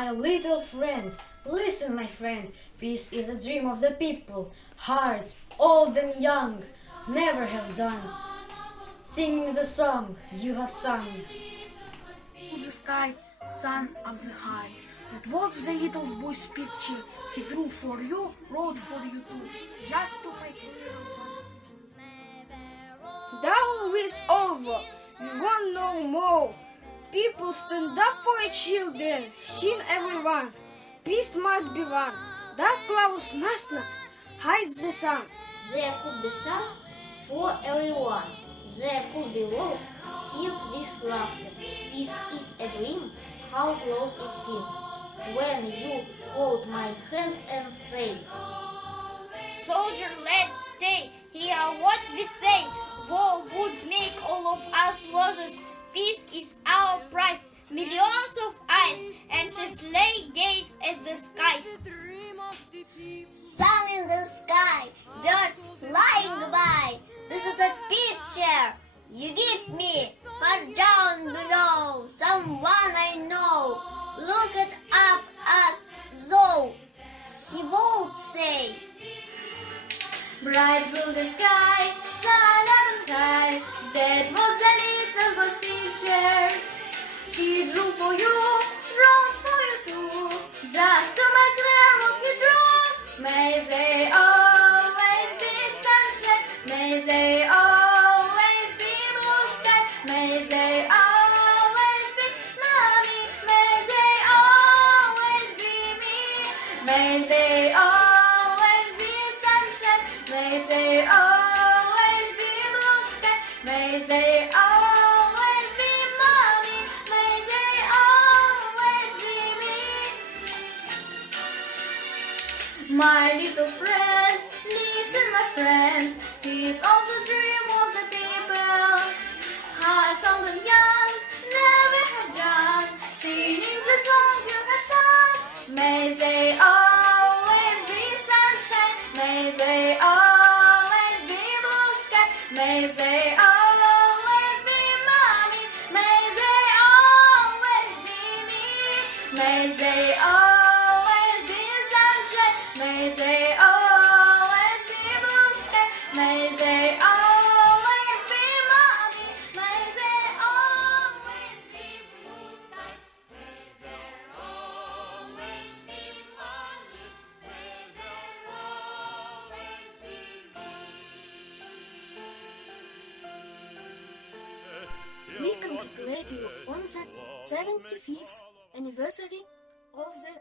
my little friend. Listen, my friend, peace is a dream of the people. Hearts, old and young, never have done. Singing the song you have sung. To the sky, sun of the high. That was the little boy's picture. He drew for you, wrote for you too, just to make clear what Down with over, we want no more. People stand up for children, sing everyone. Peace must be won. Dark clouds must not hide the sun. There could be sun for everyone. There could be walls filled with laughter. This is a dream, how close it seems. When you hold my hand and say, Soldier, let's stay, hear what we say. War would make all of us losers. Peace is our prize. Millions of eyes and slay gates at the skies. Sun in the sky, birds flying by. This is a picture you give me. Far down below, someone I know. Look it up as though he would say. Bright blue the sky, sun up and high. That was the little boy's picture. He drew for you, wrote for you too, just to make clear what he drew. May they always be sunshine, may they always be blue sky, may they always be mommy, may they always be me, may they always be sunshine, may they always be blue sky, may they always be mommy, may they always be me. My little friend, listen my friend, peace of the dream of the people. Hearts old and young, never have done, singing the song you have sung. May they always be sunshine, may they always be blue sky, may they always be mommy, may they always be me, may they always be sunshine, may they always be blue sky, may they always be mommy, may they always be blue sky, may there always be mommy, may there always be me. We congratulate you on the 75th anniversary of the